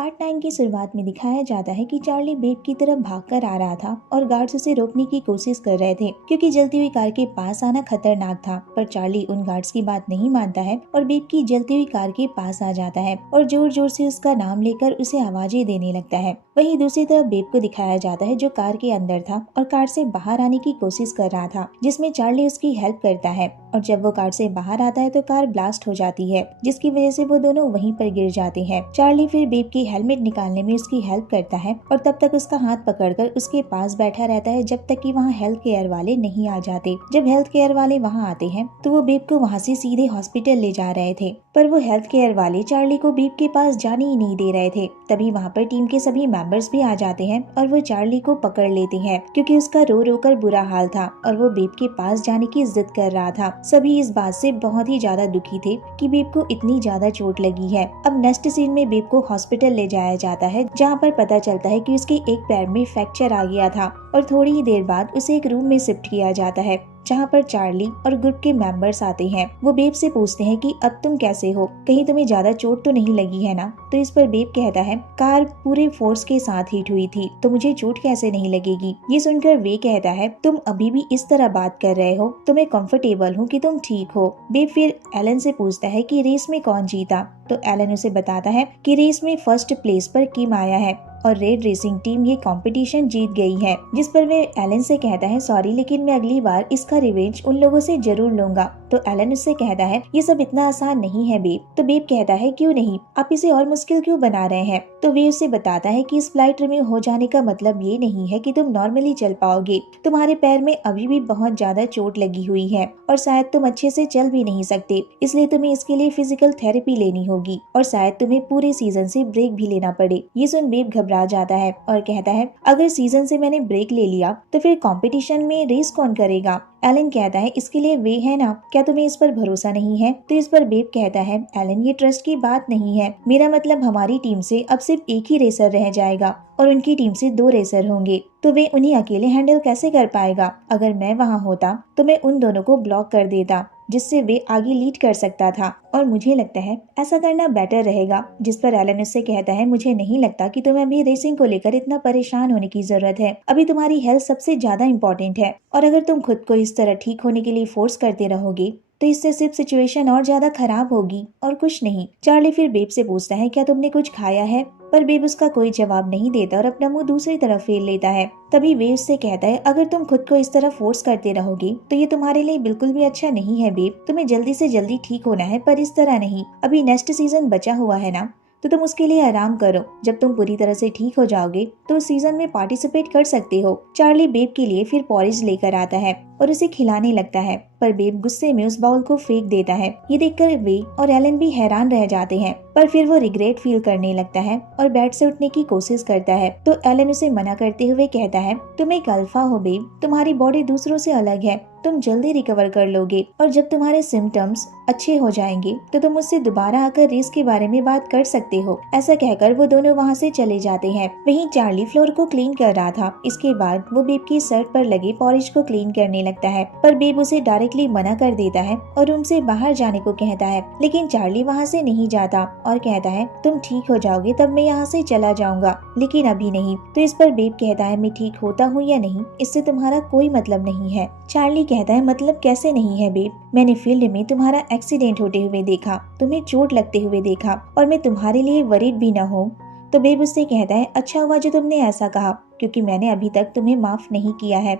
Part 9 की शुरुआत में दिखाया जाता है कि चार्ली बेब की तरफ भागकर आ रहा था और गार्ड्स उसे रोकने की कोशिश कर रहे थे क्योंकि जलती हुई कार के पास आना खतरनाक था। पर चार्ली उन गार्ड्स की बात नहीं मानता है और बेब की जलती हुई कार के पास आ जाता है और जोर जोर से उसका नाम लेकर उसे आवाजें देने लगता है। वहीं दूसरी तरफ बेब को दिखाया जाता है जो कार के अंदर था और कार से बाहर आने की कोशिश कर रहा था, जिसमें चार्ली उसकी हेल्प करता है। और जब वो कार से बाहर आता है तो कार ब्लास्ट हो जाती है, जिसकी वजह से वो दोनों वहीं पर गिर जाते हैं। चार्ली फिर बेब की हेलमेट निकालने में उसकी हेल्प करता है और तब तक उसका हाथ पकड़कर उसके पास बैठा रहता है जब तक कि वहाँ हेल्थ केयर वाले नहीं आ जाते। जब हेल्थ केयर वाले वहाँ आते हैं तो वो बेब को वहाँ से सीधे हॉस्पिटल ले जा रहे थे, पर वो हेल्थ केयर वाले चार्ली को बेब के पास जाने ही नहीं दे रहे थे। तभी वहाँ पर टीम के सभी मेंबर्स भी आ जाते हैं और वो चार्ली को पकड़ लेते हैं क्योंकि उसका रो रो कर बुरा हाल था और वो बेब के पास जाने की जिद कर रहा था। सभी इस बात से बहुत ही ज्यादा दुखी थे कि बेब को इतनी ज्यादा चोट लगी है। अब नेक्स्ट सीन में बेब को हॉस्पिटल ले जाया जाता है जहाँ पर पता चलता है कि उसके एक पैर में फ्रैक्चर आ गया था और थोड़ी ही देर बाद उसे एक रूम में शिफ्ट किया जाता है जहाँ पर चार्ली और ग्रुप के मेंबर्स आते हैं। वो बेब से पूछते हैं कि अब तुम कैसे हो, कहीं तुम्हें ज्यादा चोट तो नहीं लगी है ना। तो इस पर बेब कहता है कार पूरे फोर्स के साथ हिट हुई थी तो मुझे चोट कैसे नहीं लगेगी। ये सुनकर वे कहता है तुम अभी भी इस तरह बात कर रहे हो, तो मैं कंफर्टेबल हूँ कि तुम ठीक हो। बेब फिर एलन से पूछता है कि रेस में कौन जीता, तो एलन उसे बताता है कि रेस में फर्स्ट प्लेस पर किम आया है और रेड रेसिंग टीम ये कंपटीशन जीत गई है। जिस पर वे एलन से कहता है सॉरी, लेकिन मैं अगली बार इसका रिवेंज उन लोगों से जरूर लूंगा। तो एलन उससे कहता है ये सब इतना आसान नहीं है बेब। तो बेब कहता है क्यों नहीं, आप इसे और मुश्किल क्यों बना रहे हैं। तो वे उसे बताता है कि इस फ्लाइट रिव्यू हो जाने का मतलब ये नहीं है कि तुम नॉर्मली चल पाओगे। तुम्हारे पैर में अभी भी बहुत ज्यादा चोट लगी हुई है और शायद तुम अच्छे से चल भी नहीं सकते, इसलिए तुम्हें इसके लिए फिजिकल थेरेपी लेनी होगी और शायद तुम्हें पूरे सीजन से ब्रेक भी लेना पड़े। ये सुन बेब घबरा जाता है और कहता है अगर सीजन से मैंने ब्रेक ले लिया तो फिर कंपटीशन में रेस कौन करेगा। एलन कहता है इसके लिए वे है ना, क्या तुम्हें इस पर भरोसा नहीं है। तो इस पर बेब कहता है एलन ये ट्रस्ट की बात नहीं है, मेरा मतलब हमारी टीम से अब सिर्फ एक ही रेसर रह जाएगा और उनकी टीम से 2 रेसर होंगे, तो वे उन्हें अकेले हैंडल कैसे कर पाएगा। अगर मैं वहाँ होता तो मैं उन दोनों को ब्लॉक कर देता जिससे वे आगे लीड कर सकता था और मुझे लगता है ऐसा करना बेटर रहेगा। जिस पर एलन उससे कहता है मुझे नहीं लगता कि तुम्हें अभी रेसिंग को लेकर इतना परेशान होने की जरूरत है, अभी तुम्हारी हेल्थ सबसे ज्यादा इम्पोर्टेंट है और अगर तुम खुद को इस तरह ठीक होने के लिए फोर्स करते रहोगे तो इससे सिर्फ सिचुएशन और ज्यादा खराब होगी और कुछ नहीं। चार्ली फिर बेब से पूछता है क्या तुमने कुछ खाया है, पर बेब उसका कोई जवाब नहीं देता और अपना मुंह दूसरी तरफ फेर लेता है। तभी वे उससे कहता है अगर तुम खुद को इस तरह फोर्स करते रहोगे तो ये तुम्हारे लिए बिल्कुल भी अच्छा नहीं है बेब, तुम्हें जल्दी से जल्दी ठीक होना है पर इस तरह नहीं। अभी नेक्स्ट सीजन बचा हुआ है ना, तो तुम उसके लिए आराम करो। जब तुम पूरी तरह से ठीक हो जाओगे तो उस सीजन में पार्टिसिपेट कर सकते हो। चार्ली बेब के लिए फिर पॉरेज लेकर आता है और उसे खिलाने लगता है, पर बेब गुस्से में उस बाउल को फेंक देता है। ये देखकर वे और एलन भी हैरान रह जाते हैं, पर फिर वो रिग्रेट फील करने लगता है और बेड से उठने की कोशिश करता है। तो एलन उसे मना करते हुए कहता है तुम एक अल्फा हो बेब, तुम्हारी बॉडी दूसरों से अलग है, तुम जल्दी रिकवर कर लोगे और जब तुम्हारे सिम्टम्स अच्छे हो जाएंगे तो तुम मुझसे दोबारा आकर रेस के बारे में बात कर सकते हो। ऐसा कहकर वो दोनों वहाँ से चले जाते हैं। वहीं चार्ली फ्लोर को क्लीन कर रहा था। इसके बाद वो बेब की शर्ट पर लगे पॉलिश को क्लीन करने लगता है, पर बेब उसे डायरेक्टली मना कर देता है और उनसे बाहर जाने को कहता है। लेकिन चार्ली वहाँ से नहीं जाता और कहता है तुम ठीक हो जाओगे तब मैं यहाँ से चला जाऊंगा, लेकिन अभी नहीं। तो इस पर बेब कहता है मैं ठीक होता हूँ या नहीं इससे तुम्हारा कोई मतलब नहीं है। चार्ली कहता है मतलब कैसे नहीं है बेब, मैंने फील्ड में तुम्हारा एक्सीडेंट होते हुए देखा, तुम्हें चोट लगते हुए देखा और मैं तुम्हारे लिए वरीड भी न हूँ। तो बेब उससे कहता है अच्छा हुआ जो तुमने ऐसा कहा, क्योंकि मैंने अभी तक तुम्हें माफ नहीं किया है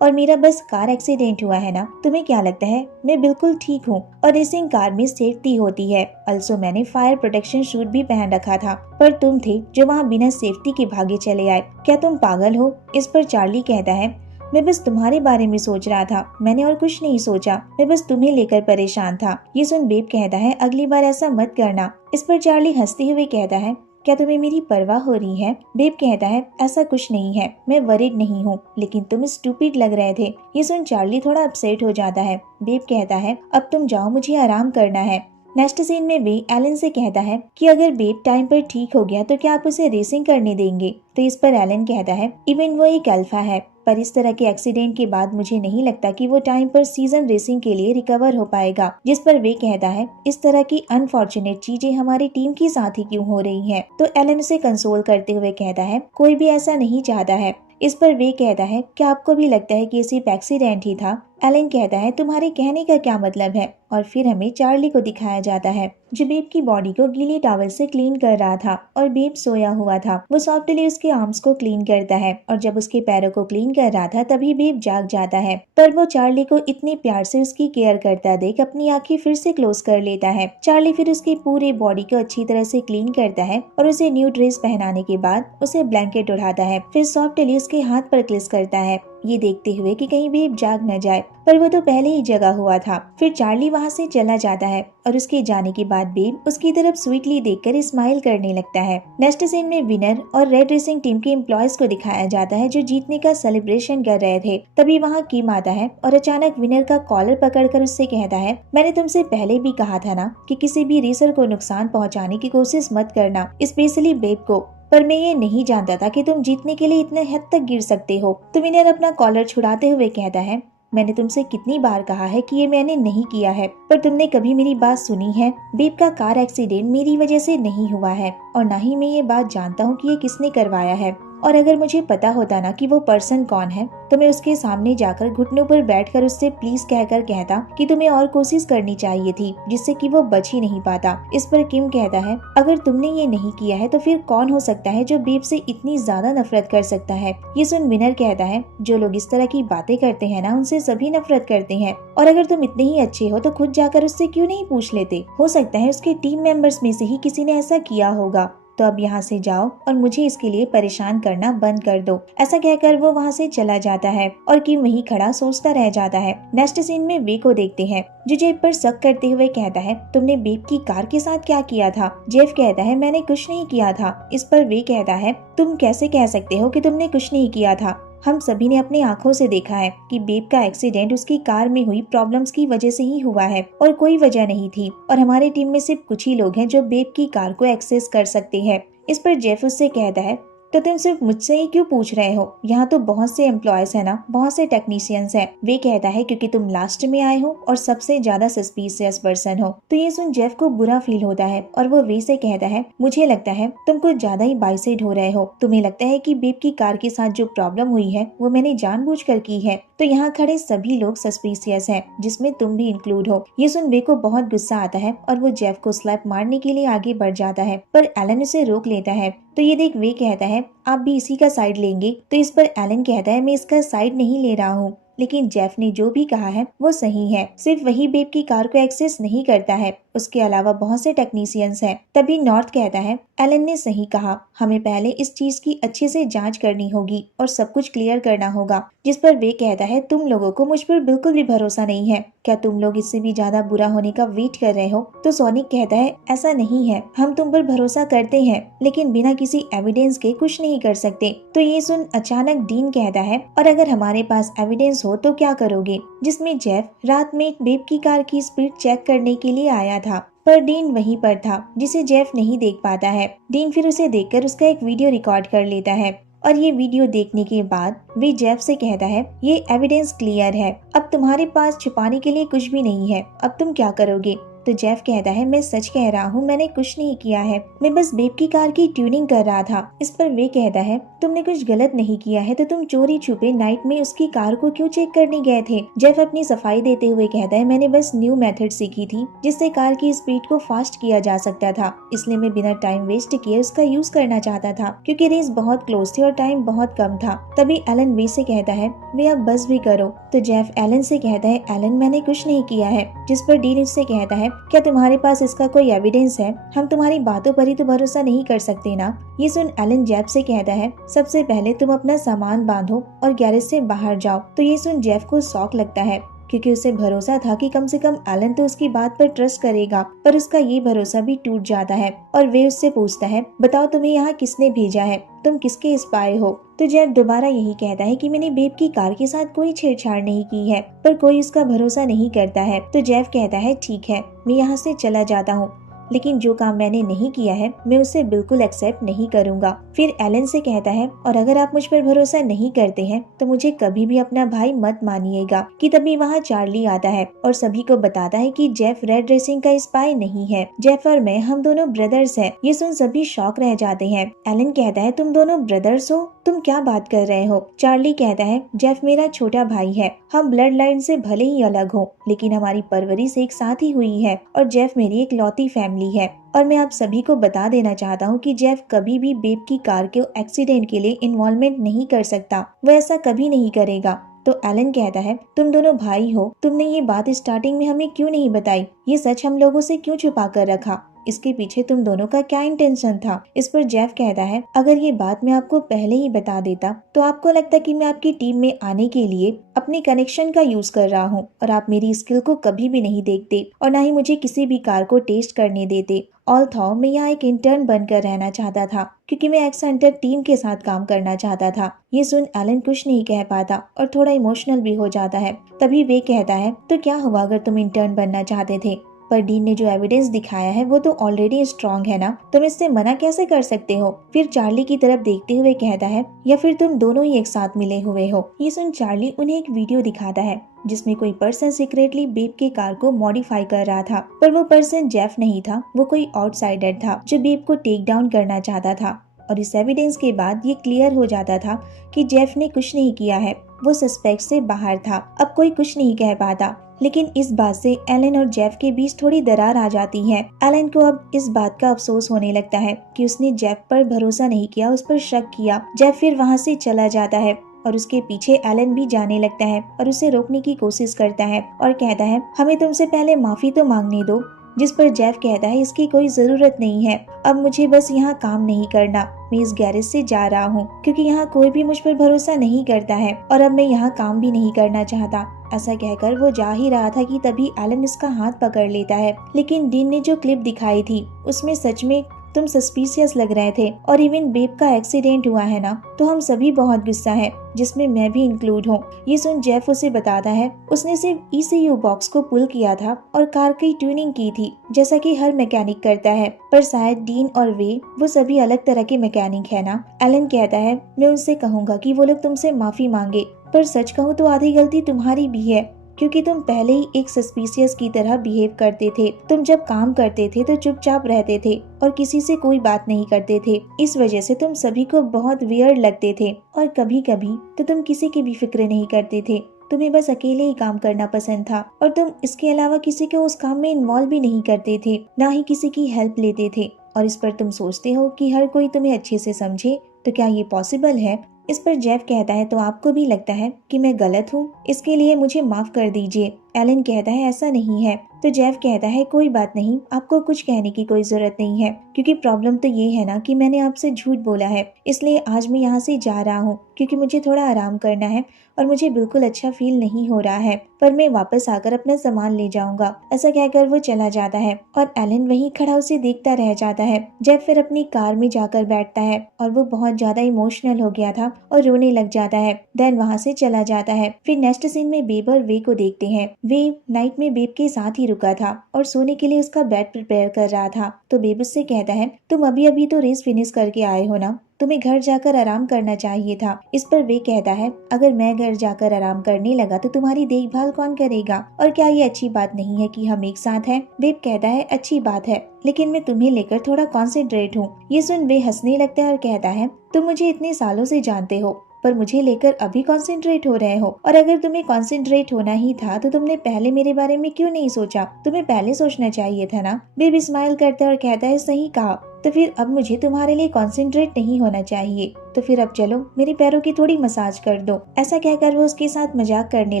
और मेरा बस कार एक्सीडेंट हुआ है ना। तुम्हें क्या लगता है मैं बिल्कुल ठीक हूँ और रेसिंग कार में सेफ्टी होती है। अल्सो मैंने फायर प्रोटेक्शन शूट भी पहन रखा था, पर तुम थे जो वहाँ बिना सेफ्टी के भागे चले आए। क्या तुम पागल हो। इस पर चार्ली कहता है मैं बस तुम्हारे बारे में सोच रहा था, मैंने और कुछ नहीं सोचा, मैं बस तुम्हें लेकर परेशान था। ये सुन बेब कहता है अगली बार ऐसा मत करना। इस पर चार्ली हंसते हुए कहता है क्या तुम्हें मेरी परवाह हो रही है। बेब कहता है ऐसा कुछ नहीं है, मैं वरीड नहीं हूँ, लेकिन तुम स्टूपिड लग रहे थे। ये सुन चार्ली थोड़ा अपसेट हो जाता है। बेब कहता है अब तुम जाओ, मुझे आराम करना है। नेक्स्ट सीन में वे एलन से कहता है कि अगर बेब टाइम पर ठीक हो गया तो क्या आप उसे रेसिंग करने देंगे। तो इस पर एलन कहता है इवन वो एक अल्फा है, पर इस तरह के एक्सीडेंट के बाद मुझे नहीं लगता कि वो टाइम पर सीजन रेसिंग के लिए रिकवर हो पाएगा। जिस पर वे कहता है इस तरह की अनफॉर्चुनेट चीजें हमारी टीम के साथ ही क्यों हो रही हैं। तो एलन उसे कंसोल करते हुए कहता है कोई भी ऐसा नहीं चाहता है। इस पर वे कहता है क्या आपको भी लगता है कि ये सिर्फ एक्सीडेंट ही था। एलन कहता है तुम्हारे कहने का क्या मतलब है। और फिर हमें चार्ली को दिखाया जाता है जो बेब की बॉडी को गीले टॉवल से क्लीन कर रहा था और बेब सोया हुआ था। वो सॉफ्टली उसके आर्म्स को क्लीन करता है और जब उसके पैरों को क्लीन कर रहा था तभी बेब जाग जाता है। पर वो चार्ली को इतने प्यार से उसकी केयर करता देख अपनी आंखें फिर से क्लोज कर लेता है। चार्ली फिर उसकी पूरे बॉडी को अच्छी तरह से क्लीन करता है और उसे न्यू ड्रेस पहनाने के बाद उसे ब्लैंकेट उठाता है, फिर सॉफ्टली उसके हाथ पर किस करता है, ये देखते हुए कि कहीं बेब जाग न जाए, पर वो तो पहले ही जगा हुआ था। फिर चार्ली वहाँ से चला जाता है और उसके जाने के बाद बेब उसकी तरफ स्वीटली देखकर स्माइल करने लगता है। नेक्स्ट सीन में विनर और रेड रेसिंग टीम के एम्प्लॉयज को दिखाया जाता है जो जीतने का सेलिब्रेशन कर रहे थे। तभी वहाँ किम आता है और अचानक विनर का कॉलर पकड़कर उससे कहता है मैंने तुमसे पहले भी कहा था ना कि किसी भी रेसर को नुकसान पहुँचाने की कोशिश मत करना, स्पेशली बेब को, पर मैं ये नहीं जानता था कि तुम जीतने के लिए इतने हद तक गिर सकते हो। तो विनर अपना कॉलर छुड़ाते हुए कहता है मैंने तुमसे कितनी बार कहा है कि ये मैंने नहीं किया है, पर तुमने कभी मेरी बात सुनी है। बेब का कार एक्सीडेंट मेरी वजह से नहीं हुआ है और न ही मैं ये बात जानता हूँ कि ये किसने करवाया है। और अगर मुझे पता होता ना कि वो पर्सन कौन है तो मैं उसके सामने जाकर घुटनों पर बैठकर उससे प्लीज कहकर कहता कि तुम्हें और कोशिश करनी चाहिए थी जिससे कि वो बच ही नहीं पाता। इस पर किम कहता है अगर तुमने ये नहीं किया है तो फिर कौन हो सकता है जो बेब से इतनी ज्यादा नफरत कर सकता है। ये सुन विनर कहता है जो लोग इस तरह की बातें करते हैं ना उनसे सभी नफरत करते हैं, और अगर तुम इतने ही अच्छे हो तो खुद जाकर उससे क्यों नहीं पूछ लेते, हो सकता है उसके टीम मेंबर्स में से ही किसी ने ऐसा किया होगा। तो अब यहाँ से जाओ और मुझे इसके लिए परेशान करना बंद कर दो। ऐसा कहकर वो वहाँ से चला जाता है और किम वहीं खड़ा सोचता रह जाता है। नेक्स्ट सीन में वे को देखते हैं जो जेफ पर शक करते हुए कहता है तुमने बेब की कार के साथ क्या किया था। जेफ कहता है मैंने कुछ नहीं किया था। इस पर वे कहता है तुम कैसे कह सकते हो कि तुमने कुछ नहीं किया था। हम सभी ने अपनी आंखों से देखा है कि बेब का एक्सीडेंट उसकी कार में हुई प्रॉब्लम्स की वजह से ही हुआ है और कोई वजह नहीं थी, और हमारी टीम में सिर्फ कुछ ही लोग हैं जो बेब की कार को एक्सेस कर सकते हैं। इस पर जेफ उससे कहता है तो तुम सिर्फ मुझसे ही क्यों पूछ रहे हो, यहाँ तो बहुत से एम्प्लॉयज है ना, बहुत से टेक्नीशियंस हैं। वे कहता है क्योंकि तुम लास्ट में आए हो और सबसे ज्यादा सस्पिशियस पर्सन हो। तो ये सुन जेफ को बुरा फील होता है और वो वे से कहता है मुझे लगता है तुम कुछ ज्यादा ही बाइसेड हो रहे हो। तुम्हें लगता है कि बेब की कार के साथ जो प्रॉब्लम हुई है वो मैंने जानबूझकर की है। तो यहाँ खड़े सभी लोग सस्पिशियस हैं जिसमें तुम भी इंक्लूड हो। ये सुन वे को बहुत गुस्सा आता है और वो जेफ को स्लैप मारने के लिए आगे बढ़ जाता है, पर एलन उसे रोक लेता है। तो ये देख वे कहता है आप भी इसी का साइड लेंगे। तो इस पर एलन कहता है मैं इसका साइड नहीं ले रहा हूँ, लेकिन जेफ ने जो भी कहा है वो सही है। सिर्फ वही बेब की कार को एक्सेस नहीं करता है, उसके अलावा बहुत से टेक्नीशियंस हैं। तभी नॉर्थ कहता है एलन ने सही कहा, हमें पहले इस चीज की अच्छे से जांच करनी होगी और सब कुछ क्लियर करना होगा। जिस पर वे कहता है तुम लोगों को मुझ पर बिल्कुल भी भरोसा नहीं है, क्या तुम लोग इससे भी ज्यादा बुरा होने का वेट कर रहे हो। तो सोनिक कहता है ऐसा नहीं है, हम तुम पर भरोसा करते हैं लेकिन बिना किसी एविडेंस के कुछ नहीं कर सकते। तो ये सुन अचानक डीन कहता है और अगर हमारे पास एविडेंस हो तो क्या करोगे, जिसमें जेफ रात में एक बेब की कार की स्पीड चेक करने के लिए आया था, पर डीन वहीं पर था जिसे जेफ नहीं देख पाता है। डीन फिर उसे देखकर उसका एक वीडियो रिकॉर्ड कर लेता है और ये वीडियो देखने के बाद वे जेफ से कहता है ये एविडेंस क्लियर है, अब तुम्हारे पास छुपाने के लिए कुछ भी नहीं है, अब तुम क्या करोगे। तो जेफ कहता है मैं सच कह रहा हूँ, मैंने कुछ नहीं किया है, मैं बस बेब की कार की ट्यूनिंग कर रहा था। इस पर वे कहता है तुमने कुछ गलत नहीं किया है तो तुम चोरी छुपे नाइट में उसकी कार को क्यों चेक करने गए थे। जेफ अपनी सफाई देते हुए कहता है मैंने बस न्यू मेथड सीखी थी जिससे कार की स्पीड को फास्ट किया जा सकता था, इसलिए मैं बिना टाइम वेस्ट किए उसका यूज करना चाहता था क्योंकि रेस बहुत क्लोज थी और टाइम बहुत कम था। तभी एलन वे से कहता है वे अब बस भी करो। तो जेफ एलन से कहता है एलन मैंने कुछ नहीं किया है। जिस पर डीन उससे कहता है क्या तुम्हारे पास इसका कोई एविडेंस है, हम तुम्हारी बातों पर ही तो भरोसा नहीं कर सकते ना। ये सुन एलन जेफ से कहता है सबसे पहले तुम अपना सामान बांधो और गैरेज से बाहर जाओ। तो ये सुन जेफ को शॉक लगता है क्योंकि उसे भरोसा था कि कम से कम एलन तो उसकी बात पर ट्रस्ट करेगा, पर उसका ये भरोसा भी टूट जाता है और वे उससे पूछता है, बताओ तुम्हें यहाँ किसने भेजा है, तुम किसके स्पाई हो? तो जेफ दोबारा यही कहता है कि मैंने बेब की कार के साथ कोई छेड़छाड़ नहीं की है, पर कोई उसका भरोसा नहीं करता है। तो जेफ कहता है ठीक है, मैं यहाँ से चला जाता हूँ, लेकिन जो काम मैंने नहीं किया है मैं उसे बिल्कुल एक्सेप्ट नहीं करूंगा। फिर एलन से कहता है, और अगर आप मुझ पर भरोसा नहीं करते हैं तो मुझे कभी भी अपना भाई मत मानिएगा। कि तभी वहाँ चार्ली आता है और सभी को बताता है कि जेफ रेड रेसिंग का स्पाई नहीं है, जेफ और मैं हम दोनों ब्रदर्स हैं। ये सुन सभी शॉक रह जाते हैं। एलन कहता है, तुम दोनों ब्रदर्स हो? तुम क्या बात कर रहे हो? चार्ली कहता है, जेफ मेरा छोटा भाई है, हम ब्लड लाइन से भले ही अलग हो लेकिन हमारी परवरिश एक साथ ही हुई है और जेफ मेरी एक लौती फैमिली है। और मैं आप सभी को बता देना चाहता हूँ कि जेफ कभी भी बेब की कार के एक्सीडेंट के लिए इन्वॉल्वमेंट नहीं कर सकता, वह ऐसा कभी नहीं करेगा। तो एलन कहता है, तुम दोनों भाई हो, तुमने ये बात स्टार्टिंग में हमें क्यों नहीं बताई? ये सच हम लोगों से क्यों छुपा कर रखा? इसके पीछे तुम दोनों का क्या इंटेंशन था? इस पर जेफ कहता है, अगर ये बात मैं आपको पहले ही बता देता तो आपको लगता कि मैं आपकी टीम में आने के लिए अपने कनेक्शन का यूज कर रहा हूँ और आप मेरी स्किल को कभी भी नहीं देखते और न ही मुझे किसी भी कार को टेस्ट करने देते। ऑल्थो मैं यहाँ एक इंटर्न बनकर रहना चाहता था क्योंकि मैं एक्स हंटर टीम के साथ काम करना चाहता था। ये सुन एलन कुछ नहीं कह पाता और थोड़ा इमोशनल भी हो जाता है। तभी वे कहता है, तो क्या हुआ अगर तुम इंटर्न बनना चाहते थे? पर डीन ने जो एविडेंस दिखाया है वो तो ऑलरेडी स्ट्रॉन्ग है ना, तुम इससे मना कैसे कर सकते हो? फिर चार्ली की तरफ देखते हुए कहता है, या फिर तुम दोनों ही एक साथ मिले हुए हो? ये सुन चार्ली उन्हें एक वीडियो दिखाता है जिसमें कोई पर्सन सीक्रेटली बेब के कार को मॉडिफाई कर रहा था, पर वो पर्सन जेफ नहीं था, वो कोई आउटसाइडर था जो बेब को टेक डाउन करना चाहता था। और इस एविडेंस के बाद ये क्लियर हो जाता था कि जेफ ने कुछ नहीं किया है, वो सस्पेक्ट से बाहर था। अब कोई कुछ नहीं कह पाता, लेकिन इस बात से एलन और जेफ के बीच थोड़ी दरार आ जाती है। एलन को अब इस बात का अफसोस होने लगता है कि उसने जेफ पर भरोसा नहीं किया, उस पर शक किया। जेफ फिर वहाँ से चला जाता है और उसके पीछे एलन भी जाने लगता है और उसे रोकने की कोशिश करता है और कहता है, हमें तुमसे पहले माफी तो मांगने दो। जिस पर जेफ कहता है, इसकी कोई जरूरत नहीं है, अब मुझे बस यहाँ काम नहीं करना, मैं इस गैरेज से जा रहा हूँ क्योंकि यहाँ कोई भी मुझ पर भरोसा नहीं करता है और अब मैं यहाँ काम भी नहीं करना चाहता। ऐसा कहकर वो जा ही रहा था कि तभी एलन उसका हाथ पकड़ लेता है। लेकिन डीन ने जो क्लिप दिखाई थी उसमें सच में तुम सस्पिशियस लग रहे थे और इवन बेब का एक्सीडेंट हुआ है ना, तो हम सभी बहुत गुस्सा है, जिसमें मैं भी इंक्लूड हूँ। ये सुन जेफ उसे बताता है, उसने सिर्फ ECU बॉक्स को पुल किया था और कार की ट्यूनिंग की थी जैसा कि हर मैकेनिक करता है, पर शायद डीन और वे वो सभी अलग तरह के मैकेनिक है ना। एलन कहता है, मैं उनसे कहूंगा कि वो लोग तुमसे माफी मांगे, पर सच कहूँ तो आधी गलती तुम्हारी भी है क्योंकि तुम पहले ही एक सस्पिशियस की तरह बिहेव करते थे। तुम जब काम करते थे तो चुपचाप रहते थे और किसी से कोई बात नहीं करते थे, इस वजह से तुम सभी को बहुत वियर्ड लगते थे और कभी कभी तो तुम किसी की भी फिक्र नहीं करते थे, तुम्हें बस अकेले ही काम करना पसंद था और तुम इसके अलावा किसी को उस काम में इन्वॉल्व भी नहीं करते थे, ना ही किसी की हेल्प लेते थे। और इस पर तुम सोचते हो कि हर कोई तुम्हें अच्छे से समझे, तो क्या ये पॉसिबल है? इस पर जेफ कहता है, तो आपको भी लगता है कि मैं गलत हूँ, इसके लिए मुझे माफ कर दीजिए। एलन कहता है, ऐसा नहीं है। तो जेफ कहता है, कोई बात नहीं, आपको कुछ कहने की कोई जरूरत नहीं है क्योंकि प्रॉब्लम तो ये है ना कि मैंने आपसे झूठ बोला है, इसलिए आज मैं यहाँ से जा रहा हूँ क्योंकि मुझे थोड़ा आराम करना है और मुझे बिल्कुल अच्छा फील नहीं हो रहा है, पर मैं वापस आकर अपना सामान ले जाऊंगा। ऐसा कहकर वो चला जाता है और एलन वहीं खड़ा उसे देखता रह जाता है। जेफ फिर अपनी कार में जाकर बैठता है और वो बहुत ज्यादा इमोशनल हो गया था और रोने लग जाता है। देन वहाँ से चला जाता है। फिर नेक्स्ट सीन में बेब और वे को देखते हैं। वे नाइट में बेब के साथ ही रुका था और सोने के लिए उसका बेड प्रिपेयर कर रहा था। तो बेब उससे कहता है, तुम अभी अभी तो रेस फिनिश करके आए हो ना, तुम्हें घर जाकर आराम करना चाहिए था। इस पर वे कहता है, अगर मैं घर जाकर आराम करने लगा तो तुम्हारी देखभाल कौन करेगा, और क्या ये अच्छी बात नहीं है कि हम एक साथ हैं? बेब कहता है, अच्छी बात है, लेकिन मैं तुम्हें लेकर थोड़ा कॉन्सेंट्रेट हूँ। ये सुन वे हंसने लगता है और कहता है, तुम मुझे इतने सालों से जानते हो पर मुझे लेकर अभी कॉन्सेंट्रेट हो रहे हो, और अगर तुम्हें कॉन्सेंट्रेट होना ही था तो तुमने पहले मेरे बारे में क्यों नहीं सोचा? तुम्हें पहले सोचना चाहिए था ना। बेब स्माइल करता है और कहता है, सही कहा, तो फिर अब मुझे तुम्हारे लिए कॉन्सेंट्रेट नहीं होना चाहिए, तो फिर अब चलो मेरे पैरों की थोड़ी मसाज कर दो। ऐसा कहकर वो उसके साथ मजाक करने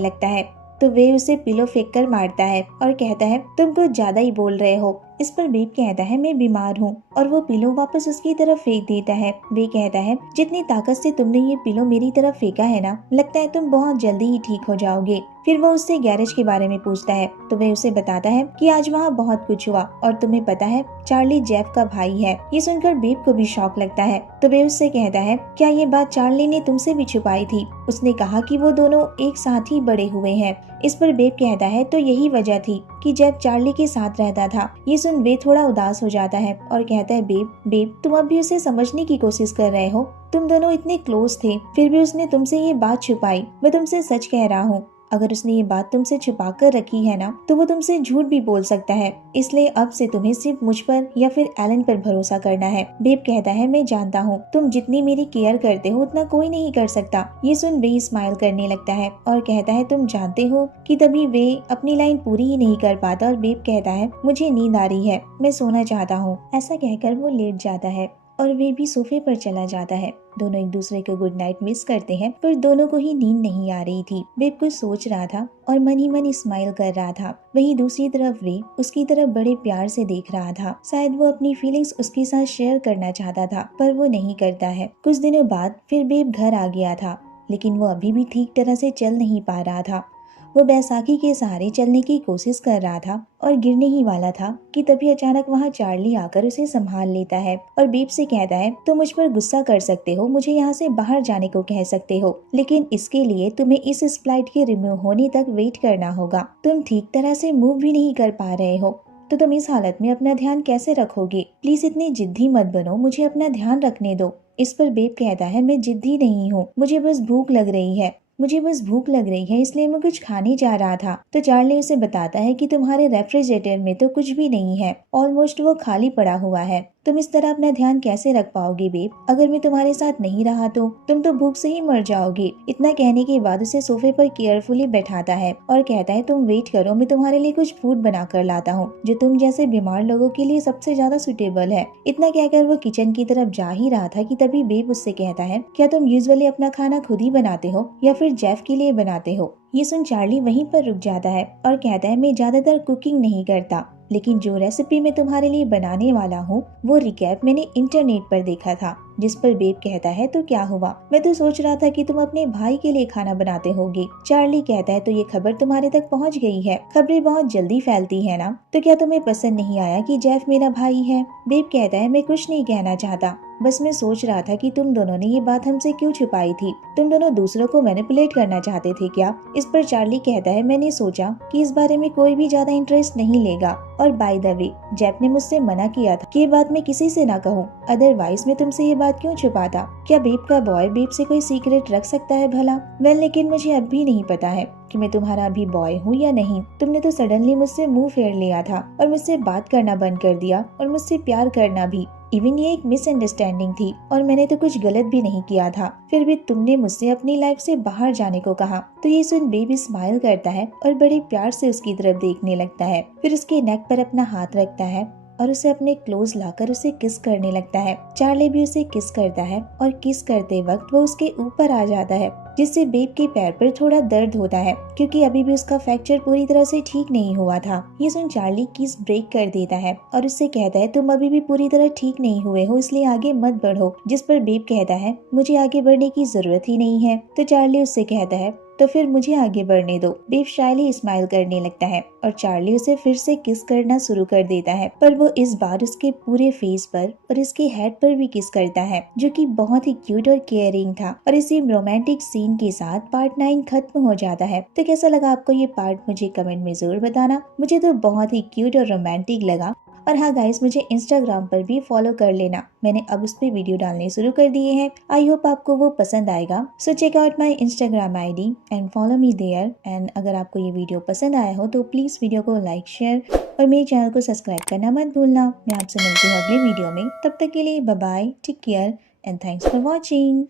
लगता है। तो वे उसे पिलो फेंक कर मारता है और कहता है, तुम कुछ ज्यादा ही बोल रहे हो। इस पर बेब कहता है, मैं बीमार हूँ, और वो पिलो वापस उसकी तरफ फेंक देता है। वे कहता है, जितनी ताकत से तुमने ये पिलो मेरी तरफ फेंका है ना, लगता है तुम बहुत जल्दी ही ठीक हो जाओगे। फिर वो उससे गैरेज के बारे में पूछता है तो वह उसे बताता है कि आज वहाँ बहुत कुछ हुआ और तुम्हें पता है चार्ली जेफ का भाई है। ये सुनकर बेब को भी शौक लगता है तो वह उससे कहता है क्या ये बात चार्ली ने तुमसे भी छुपाई थी? उसने कहा कि वो दोनों एक साथ ही बड़े हुए हैं। इस पर बेब कहता है तो यही वजह थी कि जेफ चार्ली के साथ रहता था। ये सुन वे थोड़ा उदास हो जाता है और कहता है बेब तुम अब भी उसे समझने की कोशिश कर रहे हो। तुम दोनों इतने क्लोज थे फिर भी उसने तुमसे ये बात छुपाई। मैं तुमसे सच कह रहा हूँ, अगर उसने ये बात तुमसे छुपा कर रखी है ना तो वो तुमसे झूठ भी बोल सकता है। इसलिए अब से तुम्हें सिर्फ मुझ पर या फिर एलन पर भरोसा करना है। बेब कहता है मैं जानता हूँ तुम जितनी मेरी केयर करते हो उतना कोई नहीं कर सकता। ये सुन वे स्माइल करने लगता है और कहता है तुम जानते हो कि तभी वे अपनी लाइन पूरी ही नहीं कर पाता और बेब कहता है मुझे नींद आ रही है, मैं सोना चाहता हूँ। ऐसा कहकर वो लेट जाता है और वे भी सोफे पर चला जाता है। दोनों एक दूसरे को गुड नाइट विश करते हैं पर दोनों को ही नींद नहीं आ रही थी। बेब कुछ सोच रहा था और मन ही मन स्माइल कर रहा था। वहीं दूसरी तरफ वे उसकी तरफ बड़े प्यार से देख रहा था। शायद वो अपनी फीलिंग्स उसके साथ शेयर करना चाहता था पर वो नहीं करता है। कुछ दिनों बाद फिर बेब घर आ गया था लेकिन वो अभी भी ठीक तरह से चल नहीं पा रहा था। वो बैसाखी के सहारे चलने की कोशिश कर रहा था और गिरने ही वाला था कि तभी अचानक वहाँ चार्ली आकर उसे संभाल लेता है और बेब से कहता है तुम मुझ पर गुस्सा कर सकते हो, मुझे यहाँ से बाहर जाने को कह सकते हो, लेकिन इसके लिए तुम्हें इस स्प्लाइट के रिमूव होने तक वेट करना होगा। तुम ठीक तरह से मूव भी नहीं कर पा रहे हो तो तुम इस हालत में अपना ध्यान कैसे रखोगे? प्लीज इतनी जिद्दी मत बनो, मुझे अपना ध्यान रखने दो। इस पर बेब कहता है मैं जिद्दी नहीं हूँ, मुझे बस भूख लग रही है इसलिए मैं कुछ खाने जा रहा था। तो चार्ली उसे बताता है कि तुम्हारे रेफ्रिजरेटर में तो कुछ भी नहीं है, ऑलमोस्ट वो खाली पड़ा हुआ है। तुम इस तरह अपना ध्यान कैसे रख पाओगे बेब? अगर मैं तुम्हारे साथ नहीं रहा तो तुम तो भूख से ही मर जाओगे। इतना कहने के बाद उसे सोफे पर केयरफुली बैठाता है और कहता है तुम वेट करो, मैं तुम्हारे लिए कुछ फूड बना कर लाता हूँ जो तुम जैसे बीमार लोगों के लिए सबसे ज्यादा सुटेबल है। इतना कहकर वो किचन की तरफ जा ही रहा था कि तभी बेब उससे कहता है क्या तुम यूजुअली अपना खाना खुद ही बनाते हो या फिर जेफ के लिए बनाते हो? ये सुन चार्ली वहीं पर रुक जाता है और कहता है मैं ज्यादातर कुकिंग नहीं करता, लेकिन जो रेसिपी मैं तुम्हारे लिए बनाने वाला हूँ वो रिकैप मैंने इंटरनेट पर देखा था। जिस पर बेब कहता है तो क्या हुआ? मैं तो सोच रहा था कि तुम अपने भाई के लिए खाना बनाते होगे। चार्ली कहता है तो ये खबर तुम्हारे तक पहुँच गई है, खबरें बहुत जल्दी फैलती है ना, तो क्या तुम्हें पसंद नहीं आया कि जेफ मेरा भाई है? बेब कहता है मैं कुछ नहीं कहना चाहता, बस मैं सोच रहा था कि तुम दोनों ने ये बात हमसे क्यों छुपाई थी? तुम दोनों दूसरों को मैनिपुलेट करना चाहते थे क्या? इस पर चार्ली कहता है मैंने सोचा कि इस बारे में कोई भी ज्यादा इंटरेस्ट नहीं लेगा और बाय द वे जेफ ने मुझसे मना किया था कि ये बात मैं किसी से ना कहूँ, अदरवाइज मैं तुमसे ये बात क्यों छुपाता? क्या बेब का बॉय बेब से कोई सीक्रेट रख सकता है भला? वेल लेकिन मुझे अब भी नहीं पता है कि मैं तुम्हारा अभी बॉय हूँ या नहीं। तुमने तो सडनली मुझसे मुंह फेर लिया था और मुझसे बात करना बंद कर दिया और मुझसे प्यार करना भी। इवन ये एक मिसअंडरस्टैंडिंग थी और मैंने तो कुछ गलत भी नहीं किया था, फिर भी तुमने मुझसे अपनी लाइफ से बाहर जाने को कहा। तो ये सुन बेबी स्माइल करता है और बड़े प्यार से उसकी तरफ देखने लगता है। फिर उसके नेक पर अपना हाथ रखता है और उसे अपने क्लोज लाकर उसे किस करने लगता है। चार्ली भी उसे किस करता है और किस करते वक्त वो उसके ऊपर आ जाता है, जिससे बेब के पैर पर थोड़ा दर्द होता है क्योंकि अभी भी उसका फ्रैक्चर पूरी तरह से ठीक नहीं हुआ था। ये सुन चार्ली किस ब्रेक कर देता है और उससे कहता है तुम अभी भी पूरी तरह ठीक नहीं हुए हो इसलिए आगे मत बढ़ो। जिस पर बेब कहता है मुझे आगे बढ़ने की जरूरत ही नहीं है। तो चार्ली उससे कहता है तो फिर मुझे आगे बढ़ने दो। बेब शायली स्माइल करने लगता है और चार्ली उसे फिर से किस करना शुरू कर देता है, पर वो इस बार उसके पूरे फेस पर और इसके हेड पर भी किस करता है जो कि बहुत ही क्यूट और केयरिंग था। और इसी रोमांटिक सीन के साथ पार्ट 9 खत्म हो जाता है। तो कैसा लगा आपको ये पार्ट मुझे कमेंट में जरूर बताना। मुझे तो बहुत ही क्यूट और रोमांटिक लगा। और हाँ गाइस, मुझे इंस्टाग्राम पर भी फॉलो कर लेना, मैंने अब उस पे वीडियो डालने शुरू कर दिए हैं। आई होप आपको वो पसंद आएगा। So check out my Instagram ID and follow me there. And अगर आपको ये वीडियो पसंद आया हो तो प्लीज वीडियो को लाइक शेयर और मेरे चैनल को सब्सक्राइब करना मत भूलना। मैं आपसे मिलती हूँ अगले वीडियो में, तब तक के लिए bye bye, take care and thanks for watching.